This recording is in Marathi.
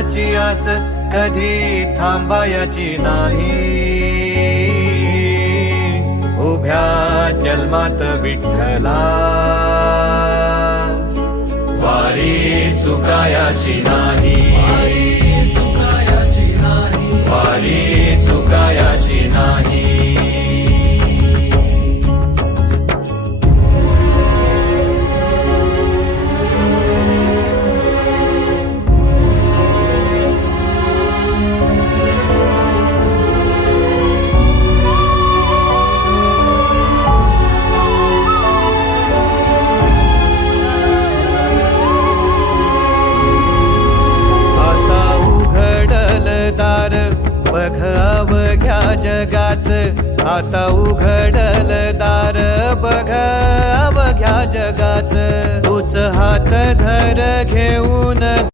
फळाची आस कधी थांबायची नाही. उभ्या जन्मात विठ्ठला वारी चुकायाची नाही. वारी चुकायाची नाही. बघ अवघ्या जगाच, आता उघडल दार बघ अवघ्या जगाच. तूच हात धर घेऊन